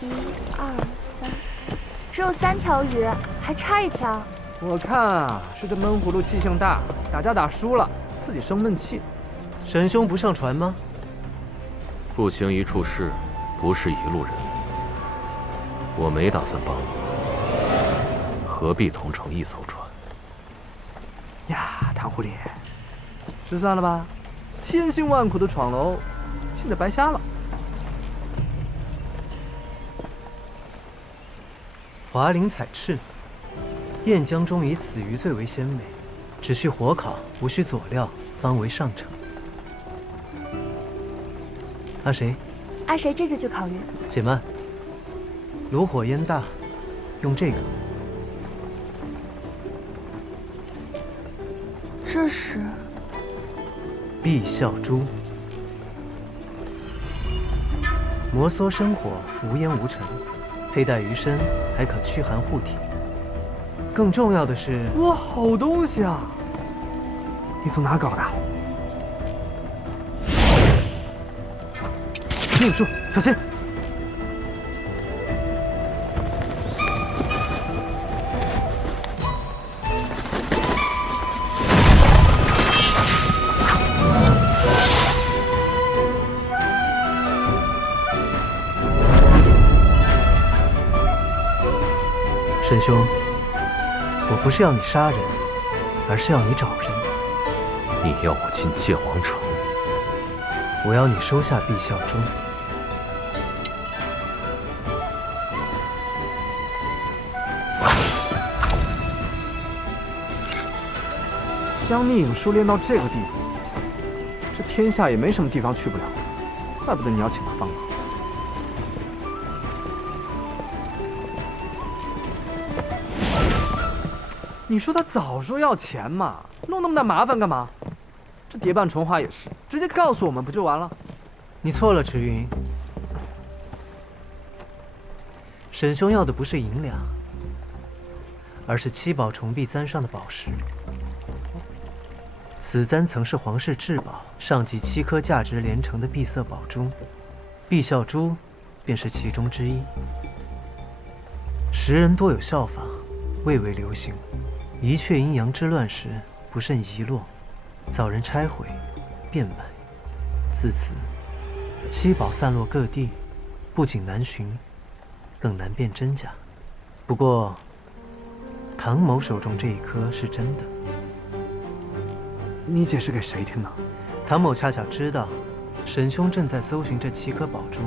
1、2、3，只有3条鱼，还差1条。我看啊，是这闷葫芦气性大，打架打输了，自己生闷气。沈兄不上船吗？不行一处事，不是一路人。我没打算帮你，何必同乘一艘船？呀，唐狐狸，失算了吧？千辛万苦的闯楼，现在白瞎了。华鳞彩翅，燕江中以此鱼最为鲜美，只需火烤，无需佐料，方为上乘。阿谁？阿谁这就去烤鱼。且慢，炉火烟大，用这个。这是碧啸珠，摩挲生火，无烟无尘，佩戴于身还可驱寒护体。更重要的是，哇，好东西啊！你从哪搞的？那有树，小心！沈兄，我不是要你杀人，而是要你找人。你要我进剑王城？我要你收下碧啸珠。将秘影术练到这个地步，这天下也没什么地方去不了，怪不得你要请他帮忙。你说他早说要钱嘛，弄那么大麻烦干嘛？这蝶瓣重花也是，直接告诉我们不就完了？你错了，池云。沈兄要的不是银两，而是七宝重璧簪上的宝石。此簪曾是皇室至宝，上集7颗价值连城的碧色宝珠，碧啸珠便是其中之一。时人多有效法，蔚为流行。一阙阴阳之乱时，不慎遗落，遭人拆毁，变卖。自此，七宝散落各地，不仅难寻，更难辨真假。不过，唐某手中这一颗是真的。你解释给谁听呢？唐某恰巧知道，沈兄正在搜寻这7颗宝珠。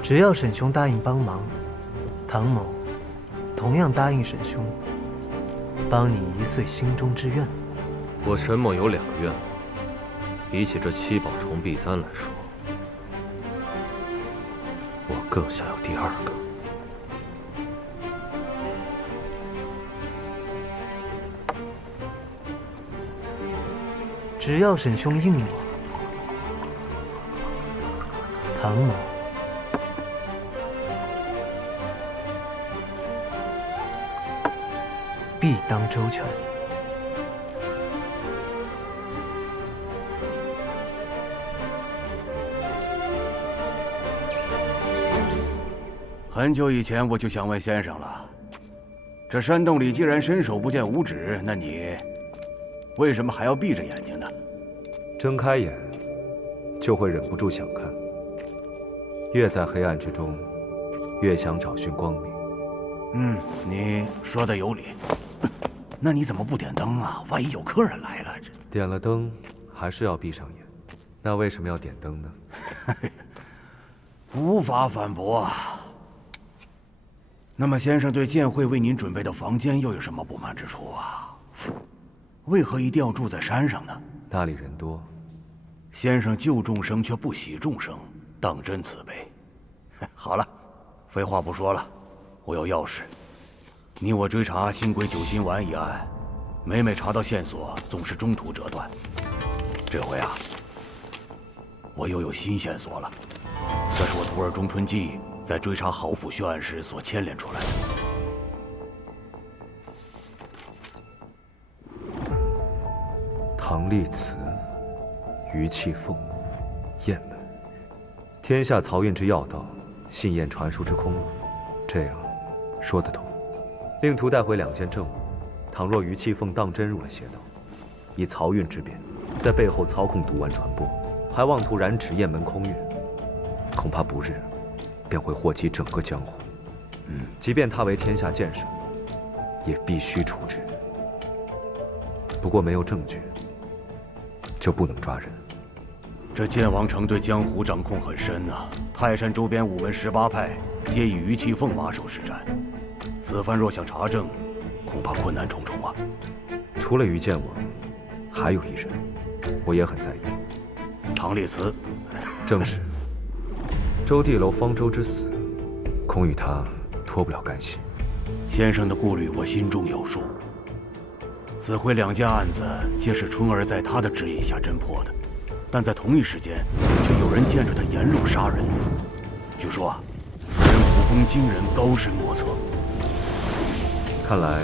只要沈兄答应帮忙，唐某同样答应沈兄，帮你一遂心中之愿。我沈某有2个愿望，比起这7宝重璧簪来说，我更想要第2个。只要沈兄应我，唐某必当周全。很久以前我就想问先生了，这山洞里既然伸手不见五指，那你为什么还要闭着眼睛呢？睁开眼，就会忍不住想看。越在黑暗之中，越想找寻光明。你说的有理。那你怎么不点灯啊？万一有客人来了，这点了灯，还是要闭上眼。那为什么要点灯呢？无法反驳啊。那么，先生对剑会为您准备的房间又有什么不满之处啊？为何一定要住在山上呢？那里人多。先生救众生却不喜众生，当真慈悲。好了，废话不说了，我有钥匙。你我追查新鬼九心丸一案，每查到线索，总是中途折断。这回啊，我又有新线索了。这是我徒儿中春纪在追查郝府血案时所牵连出来的。唐立祠、余气凤、雁门、天下漕运之要道，信验传输之空路，这样说得通。令徒带回2件证物，倘若于气凤当真入了邪道，以漕运之便，在背后操控毒丸传播，还妄图染指雁门空运，恐怕不日便会祸及整个江湖。即便他为天下剑圣，也必须处置。不过没有证据，就不能抓人。这剑王城对江湖掌控很深呐，泰山周边5门18派皆以于气凤马首是瞻。此番若想查证，恐怕困难重重啊。除了于剑王，还有一人，我也很在意。唐烈慈，正是。周地楼方舟之死，恐与他脱不了干系。先生的顾虑我心中有数。子辉2件案子皆是春儿在他的指引下侦破的，但在同一时间，却有人见着他沿路杀人。据说啊，此人武功惊人，高深莫测。看来，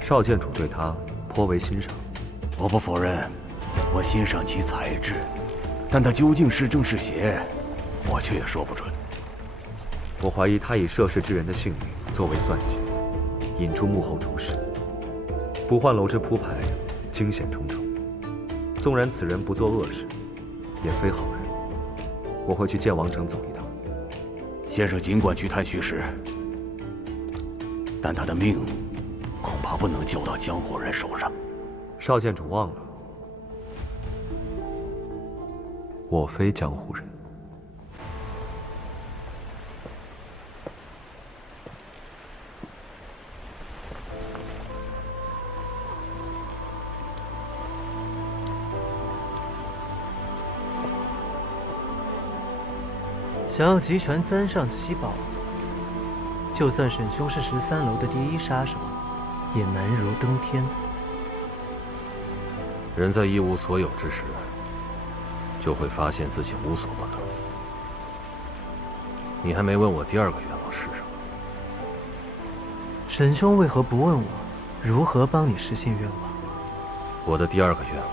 少剑主对他颇为欣赏。我不否认，我欣赏其才智，但他究竟是正是邪，我却也说不准。我怀疑他以涉事之人的性命作为算计，引出幕后主使。不换楼之铺排，惊险重重。纵然此人不做恶事，也非好人。我会去剑王城走一趟。先生尽管去探虚实，但他的命恐怕不能交到江湖人手上。少剑主忘了，我非江湖人。想要集全簪上七宝，就算沈兄是13楼的第1杀手，也难如登天。人在一无所有之时，就会发现自己无所不能。你还没问我第2个愿望是什么？沈兄为何不问我如何帮你实现愿望？我的第2个愿望，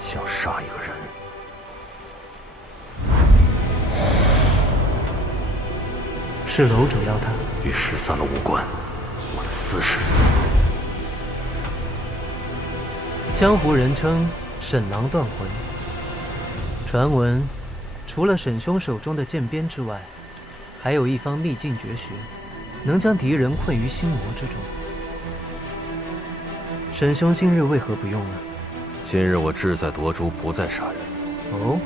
想杀一个人。是楼主要他与13楼无关，我的私事。江湖人称沈囊断魂。传闻，除了沈兄手中的剑鞭之外，还有一方秘境绝学，能将敌人困于心魔之中。沈兄今日为何不用呢？今日我志在夺珠，不再杀人。哦，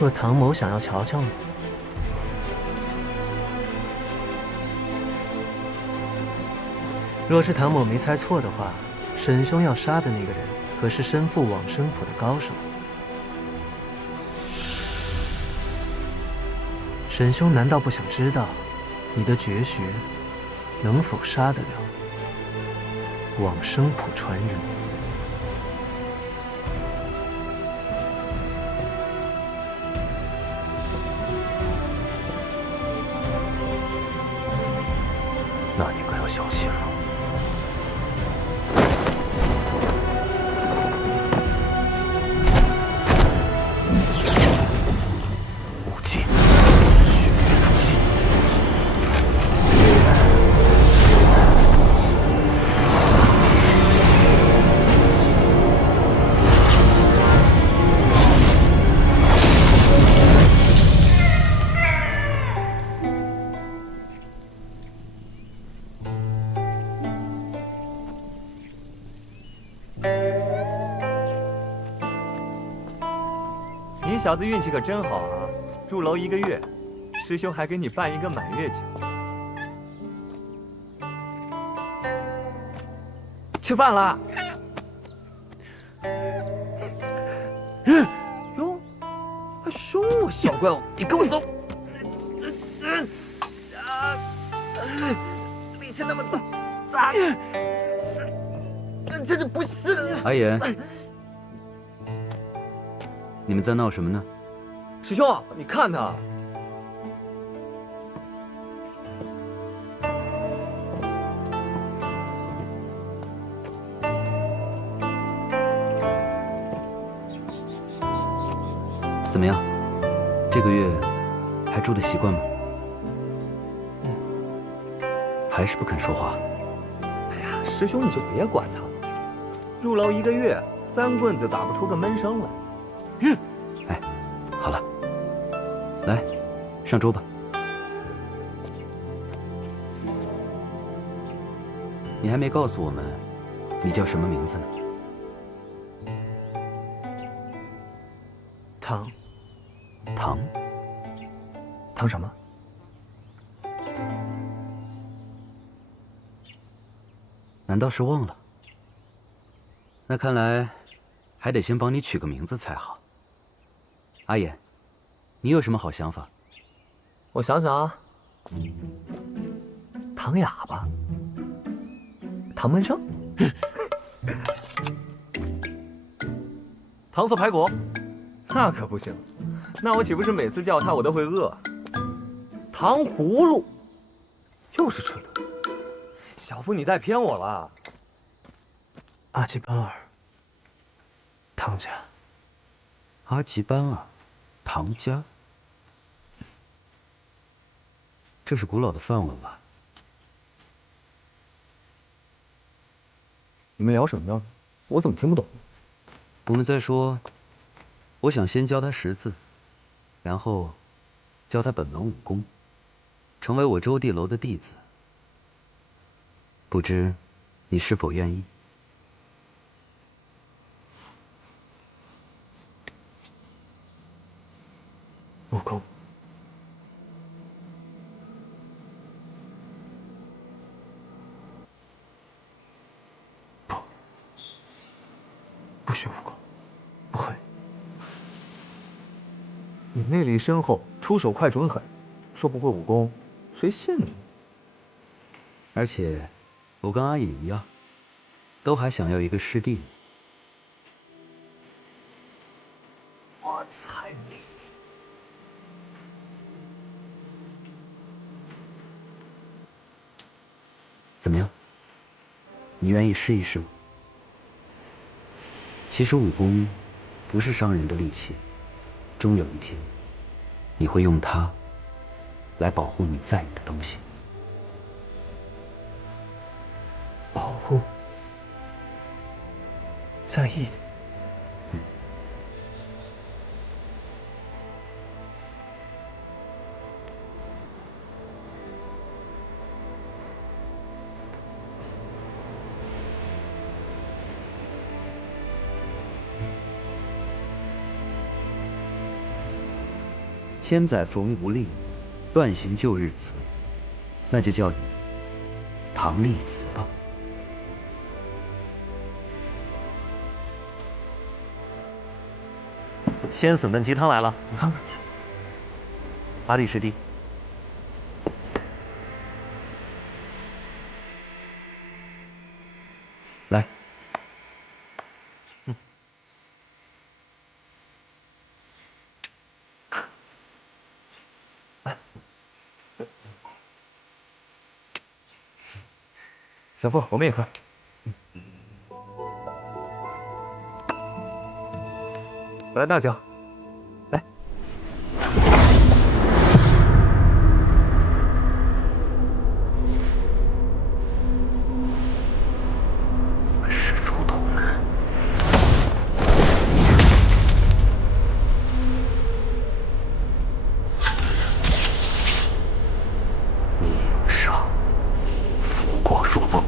若唐某想要瞧瞧呢？若是唐某没猜错的话，沈兄要杀的那个人，可是身负往生谱的高手。沈兄难道不想知道，你的绝学能否杀得了往生谱传人？那你可要小心了。无尽血月之气。你小子运气可真好啊！住楼1个月，师兄还给你办一个满月酒。吃饭啦！哟，还凶我小怪物！你跟我走！力气那么大，这就不是了。阿言，你们在闹什么呢？师兄，你看他。怎么样？这个月还住得习惯吗？还是不肯说话？哎呀，师兄你就别管他了。入牢1个月，3棍子打不出个闷声来。哎，好了，来，上桌吧。你还没告诉我们，你叫什么名字呢？唐。唐。唐什么？难道是忘了？那看来还得先帮你取个名字才好。阿言，你有什么好想法？我想想啊，唐哑巴，唐门生，糖醋排骨，那可不行，那我岂不是每次叫他我都会饿？糖葫芦，又是蠢的。小夫，你带偏我了。阿吉班尔，唐家。阿吉班尔，唐家。这是古老的梵文吧？你们聊什么呢？我怎么听不懂？我们在说，我想先教他识字，然后教他本门武功，成为我周地楼的弟子。不知你是否愿意？武功。不学武功，不会。你内力深厚，出手快准狠，说不会武功，谁信你？而且，我跟阿野一样，都还想要一个师弟。我猜你。怎么样？你愿意试一试吗？其实武功不是伤人的利器，终有一天，你会用它来保护你在意的东西。保护，在意。千载逢无力，断行旧日词，那就叫你唐立辞吧。鲜笋炖鸡汤来了，你看看。阿力师弟，来。小付，我们也喝。我来大酒，来。你们师出同门，宁上福过入梦。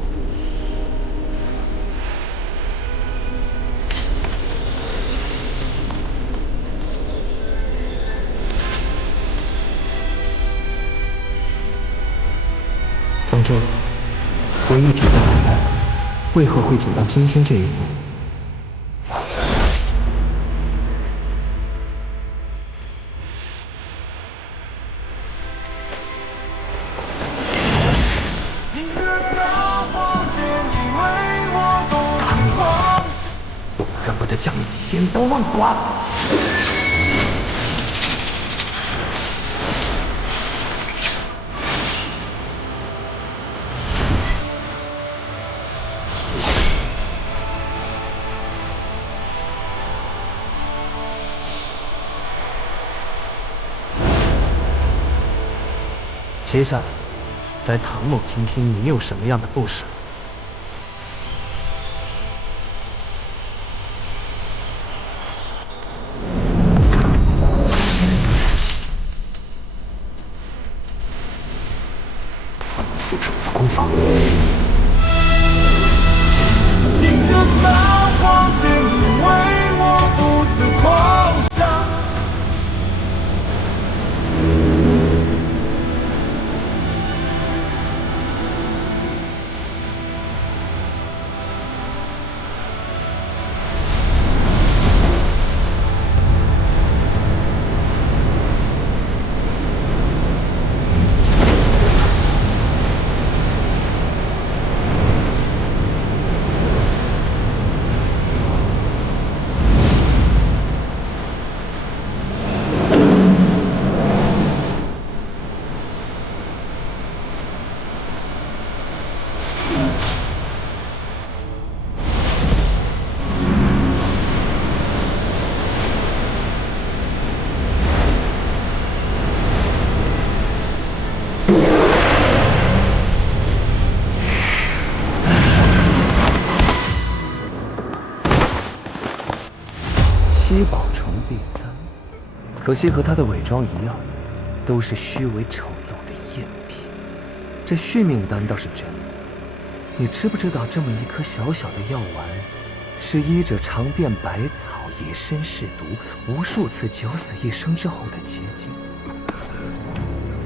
方舟，我一直在等待，为何会走到今天这一步？我恨不得将你千刀万剐！接下来，来唐某听听你有什么样的故事。复制我的功法。迎着繁华尽为我独自狂想。七宝成必簪，可惜和他的伪装一样，都是虚伪丑陋的赝品。这续命丹倒是真的，你知不知道这么一颗小小的药丸，是医者尝遍百草，以身试毒，无数次九死一生之后的结晶，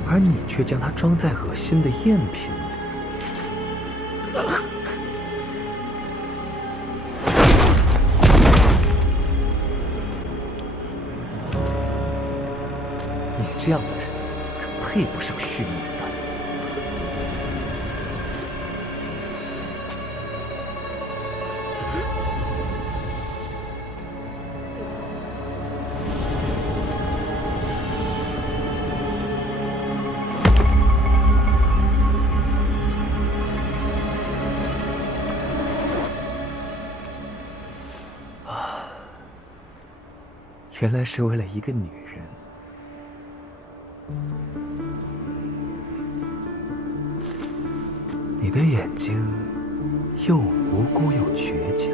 而你却将它装在恶心的赝品里。你这样的人可配不上续命丹。原来是为了一个女人。你的眼睛又无辜又倔强，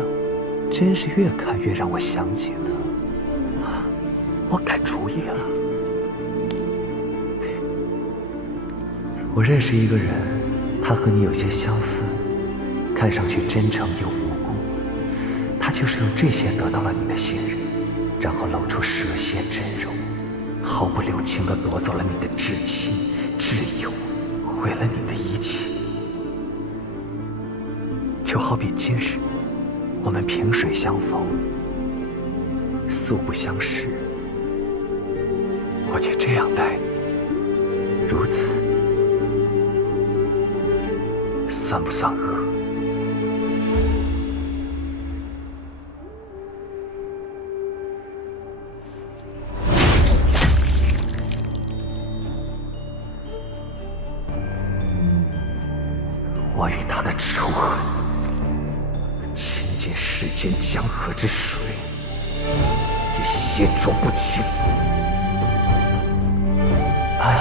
真是越看越让我想起他。我改主意了。我认识一个人，他和你有些相似，看上去真诚又无辜。他就是用这些得到了你的信任，然后露出蛇蝎真容，毫不留情地夺走了你的至亲挚友，毁了你的一切。就好比今日我们萍水相逢，素不相识，我却这样待你，如此算不算恶？我与他的仇恨，倾尽世间江河之水，也亵渎不清。阿言。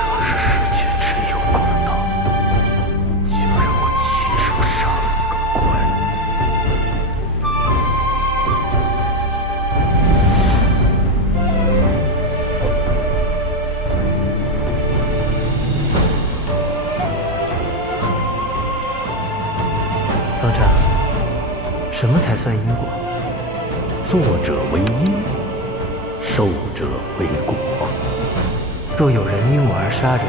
若是世间真有公道，就让我亲手杀了你个怪物。方丈，什么才算因果？作者为因，受者为果。若有人因我而杀人，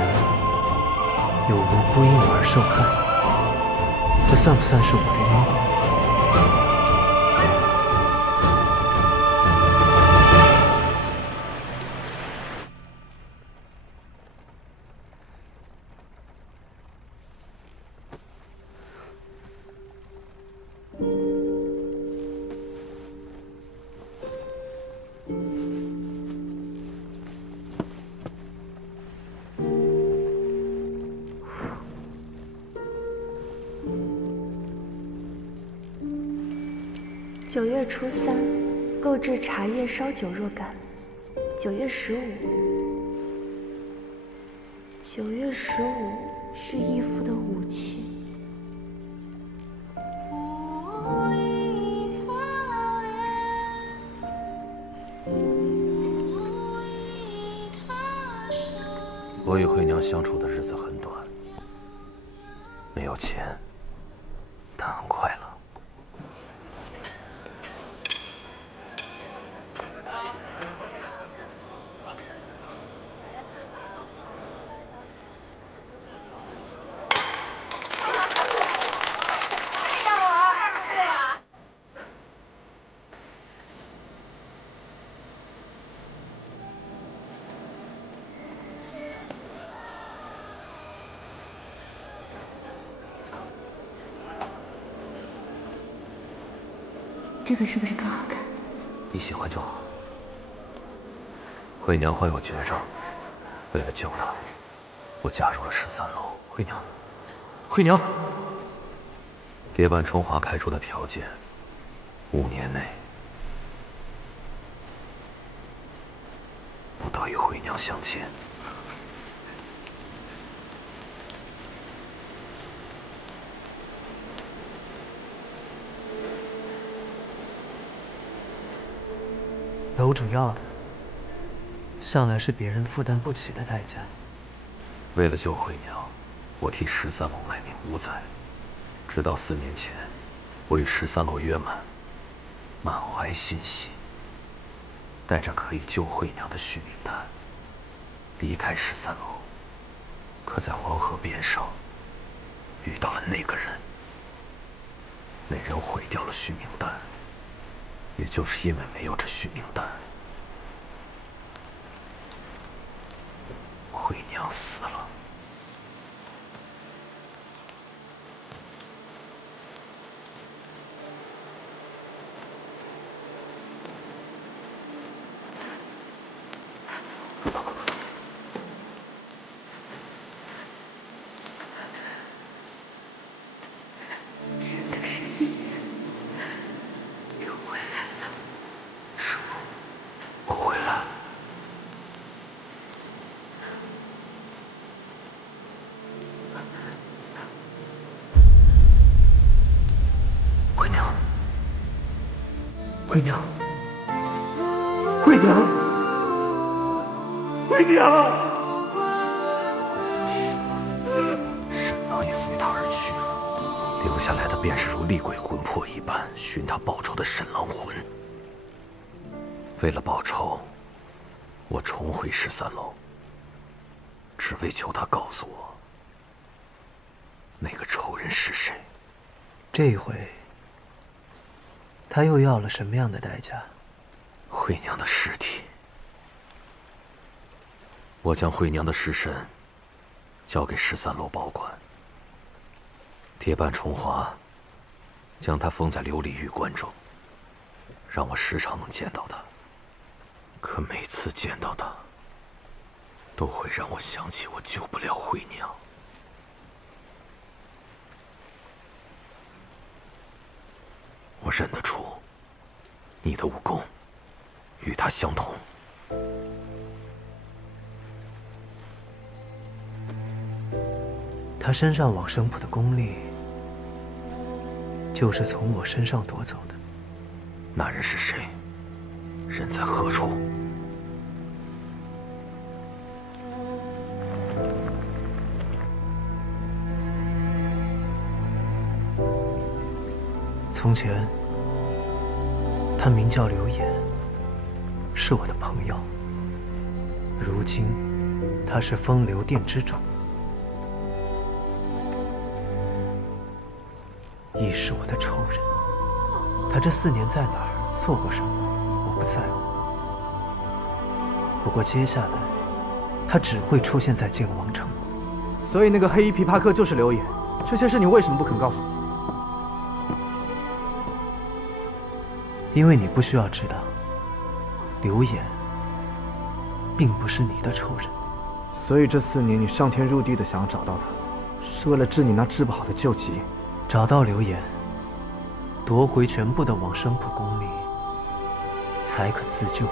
有无辜因我而受害，这算不算是我的因果？ 9月初3，购置茶叶烧酒若干。9月15，9月15是义父的5期。我与惠娘相处的日子很短，没有钱，但很快乐。这个是不是更好看？你喜欢就好。惠娘患有绝症，为了救她，我加入了13楼。惠娘，惠娘，蝶伴春华开出的条件，5年内不得与惠娘相见。楼主要的，向来是别人负担不起的代价。为了救惠娘，我替13楼卖命无载，直到4年前，我与13楼约满，满怀欣喜，带着可以救惠娘的续命丹，离开13楼。可在黄河边上，遇到了那个人，那人毁掉了续命丹。也就是因为没有这续命丹，惠娘死了。人的生命又回来了。师父，我回来了。惠娘，惠娘，惠娘，惠娘！沈郎也随他而去了，留下来的便是如厉鬼魂魄一般寻他报仇的沈郎魂。为了报仇，我重回13楼，只为求他告诉我，那个仇人是谁。这一回，他又要了什么样的代价？惠娘的尸体。我将惠娘的尸身交给13楼保管。蝶伴春华将她封在琉璃玉棺中，让我时常能见到她。可每次见到她，都会让我想起我救不了惠娘。我认得出你的武功与她相同。他身上往生谱的功力，就是从我身上夺走的。那人是谁？人在何处？从前，他名叫刘岩，是我的朋友。如今，他是风流殿之主，亦是我的仇人。他这4年在哪儿做过什么，我不在乎。不过接下来，他只会出现在剑王城。所以那个黑衣琵琶客就是刘岩，这些事你为什么不肯告诉我？因为你不需要知道，刘岩并不是你的仇人。所以这4年你上天入地的想要找到他，是为了治你那治不好的旧疾。找到刘岩，夺回全部的往生浦功力，才可自救。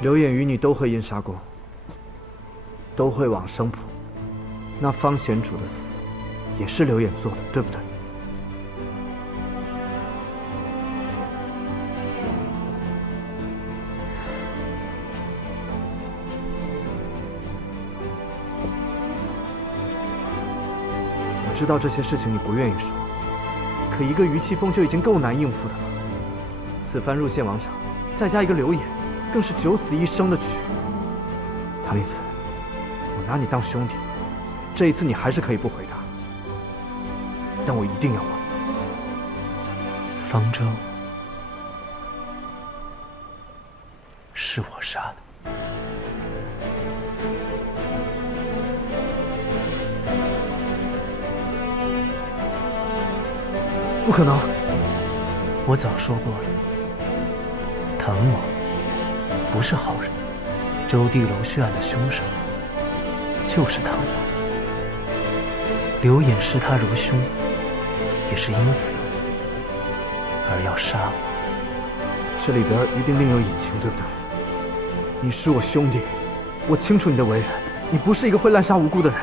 刘演与你都会阴杀功，都会往生浦，那方贤主的死，也是刘演做的，对不对？我知道这些事情你不愿意说，可一个于气凤就已经够难应付的了。此番入县王场，再加一个刘演，更是九死一生的局。唐丽子，我拿你当兄弟，这一次你还是可以不回答，但我一定要还。方舟是我杀的。不可能！我早说过了，唐某不是好人，周地楼血案的凶手就是唐某。刘演视他如兄，也是因此而要杀我。这里边一定另有隐情，对不对？你是我兄弟，我清楚你的为人，你不是一个会滥杀无辜的人。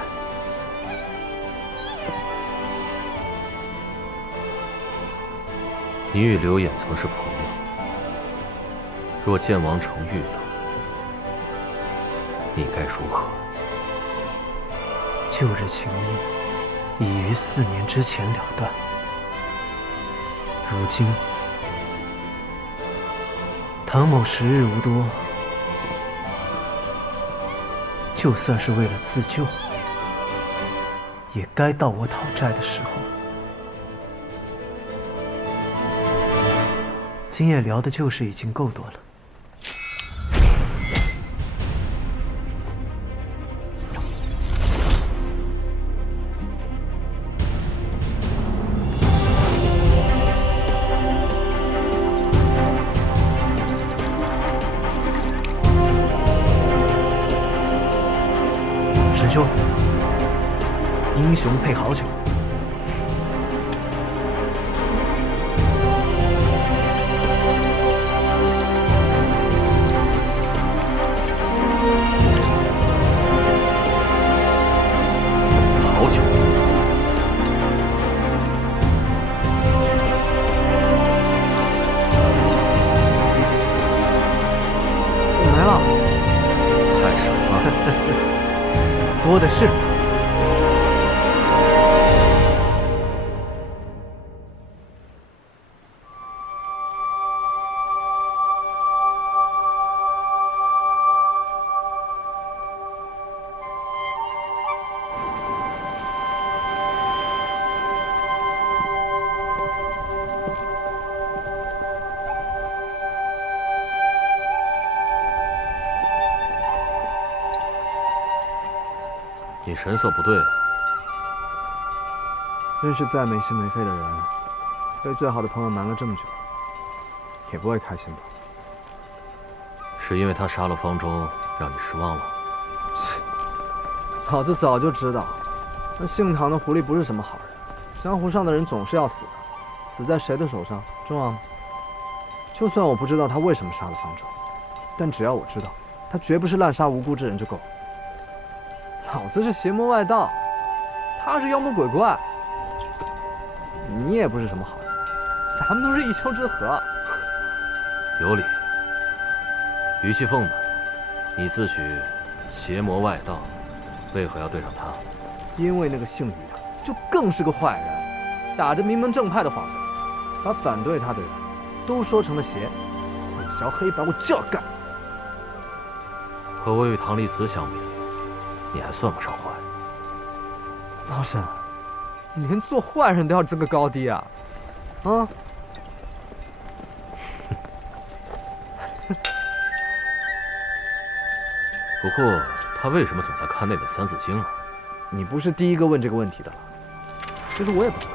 你与刘演曾是朋友，若剑王城遇到，你该如何？旧日情谊已于4年之前了断，如今唐某时日无多，就算是为了自救，也该到我讨债的时候。今夜聊的旧事已经够多了。沈兄，英雄配好酒。好酒。怎么没了？太少了。多的是。你神色不对。认识再没心没肺的人，被最好的朋友瞒了这么久，也不会开心吧？是因为他杀了方舟，让你失望了？老子早就知道，那姓唐的狐狸不是什么好人。江湖上的人总是要死的，死在谁的手上重要吗？就算我不知道他为什么杀了方舟，但只要我知道他绝不是滥杀无辜之人就够了。老子是邪魔外道，他是妖魔鬼怪。你也不是什么好人，咱们都是一丘之貉。有理。于气凤呢？你自诩邪魔外道，为何要对上他？因为那个姓于的就更是个坏人，打着名门正派的幌子，把反对他的人都说成了邪，混淆黑白，我就要干。和我与唐丽慈相比，你还算不上坏。老沈，你连做坏人都要争个高低啊？啊？不过他为什么总在看那本《三字经》啊？你不是第一个问这个问题的了。其实我也不知道。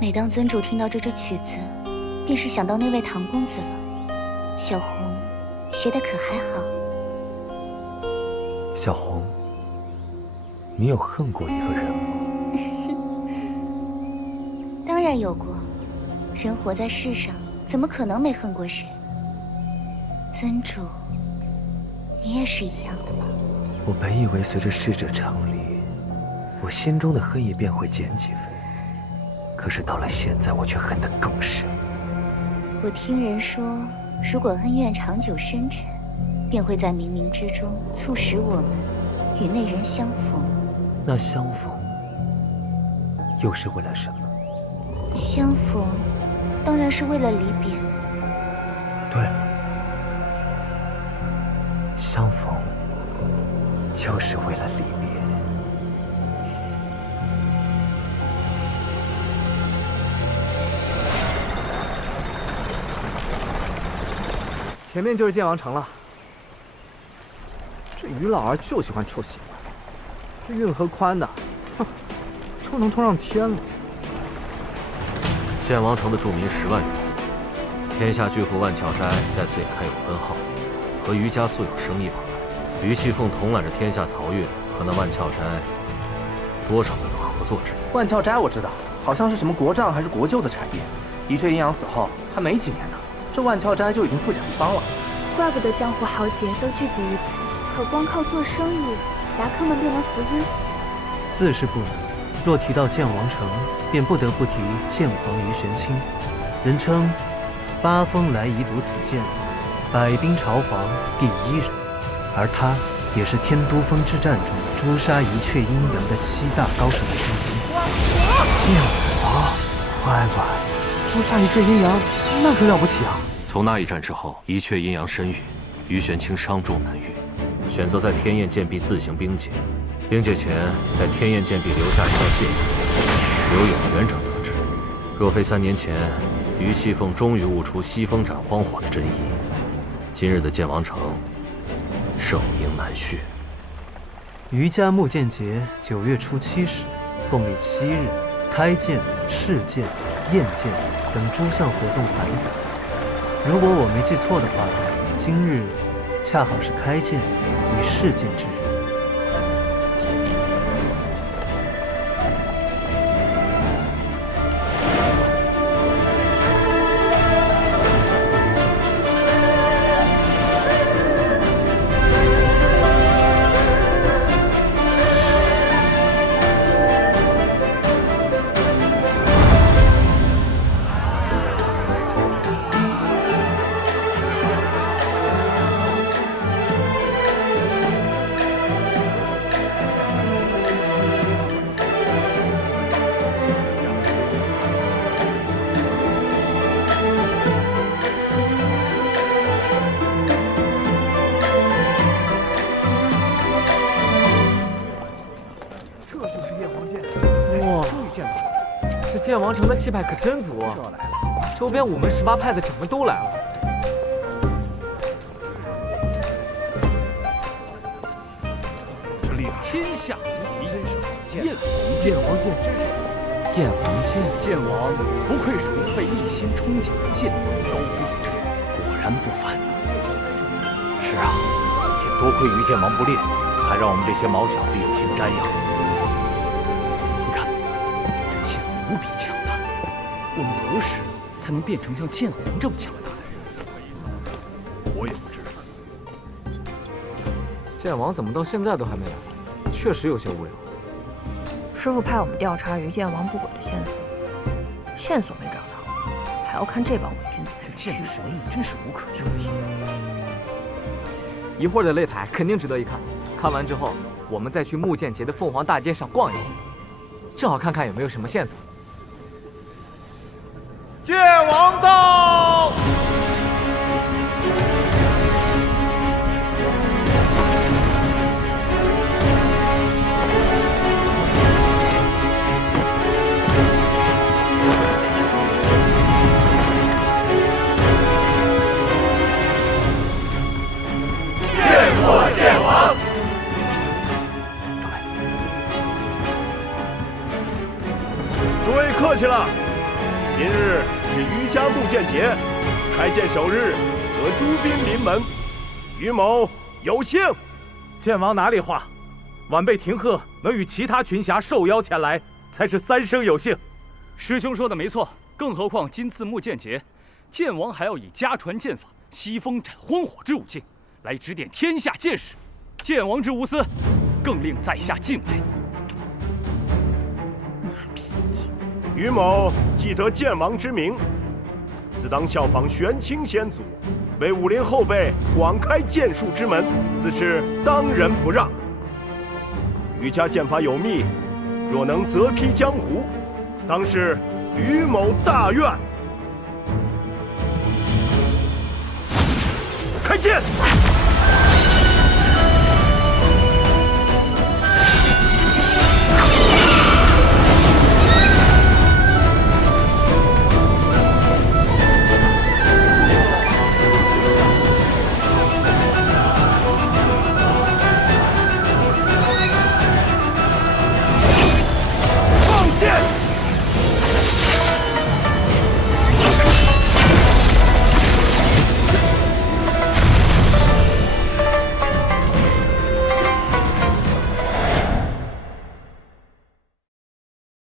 每当尊主听到这支曲子，便是想到那位唐公子了。小红学得可还好？小红，你有恨过一个人吗？当然有过，人活在世上，怎么可能没恨过谁？尊主，你也是一样的吗？我本以为随着逝者长离，我心中的恨意便会减几分，可是到了现在，我却恨得更深。我听人说，如果恩怨长久深沉，便会在冥冥之中促使我们与那人相逢。那相逢又是为了什么？相逢当然是为了离别。对了，相逢就是为了离别。前面就是剑王城了。这于老儿就喜欢臭鞋吧，这运河宽的，哼，就能通上天了。剑王城的住民10万余，天下巨富万翘斋在此也开有分号，和于家素有生意往来。于气凤统揽着天下漕运和那万翘斋，多少都有合作之意。万翘斋我知道，好像是什么国瘴还是国鹫的产业。于雀阴阳死后还没几年呢，这万翘斋就已经富甲一方了。怪不得江湖豪杰都聚集于此，可光靠做生意，侠客们便能服膺？自是不能。若提到剑王城，便不得不提剑皇于玄清，人称八风来移读此剑，百兵朝皇第1人，而他也是天都峰之战中诛杀一雀阴阳的7大高手之一。剑王，乖乖，诛杀一雀阴阳，那可了不起啊！从那一战之后，一雀阴阳身陨，于玄清伤重难愈，选择在天焰剑壁自行兵解。兵解前，在天焰剑壁留下一道戒，留有缘者得知。若非3年前，于气凤终于悟出西风斩荒火的真意，今日的剑王城，盛名难续。于家木剑节9月初7时，共历7日，开剑、试剑、验剑等诸项活动繁杂。如果我没记错的话，今日恰好是开剑与试剑之日。剑王城的气派可真足啊！周边5门18派的掌门都来了。这厉害！天下无敌，真是好剑！剑王剑，燕王剑，剑王不愧是吾辈一心憧憬的剑王高峰，果然不凡。是啊，也多亏于剑王不烈，才让我们这些毛小子有幸瞻仰。无比强大，我们何时才能变成像剑皇这么强大的人？我也不知道。剑王怎么到现在都还没来？确实有些无聊。师傅派我们调查于剑王不轨的线索，线索没找到，还要看这帮伪君子在这虚神意，真是无可挑剔。一会儿的擂台肯定值得一看，看完之后，我们再去木剑节的凤凰大街上逛一逛，正好看看有没有什么线索。剑王到！见过剑王！诸位客气了。颁布剑节，开剑首日得诸宾临门。于某有幸。剑王哪里话？晚辈廷鹤能与其他群侠受邀前来，才是三生有幸。师兄说的没错，更何况今次木剑节，剑王还要以家传剑法西风斩昏火之武境来指点天下剑士，剑王之无私，更令在下敬佩。于某既得剑王之名，自当效仿玄清先祖，为武林后辈广开剑术之门，自是当仁不让。于家剑法有秘，若能择披江湖，当是于某大愿。开剑！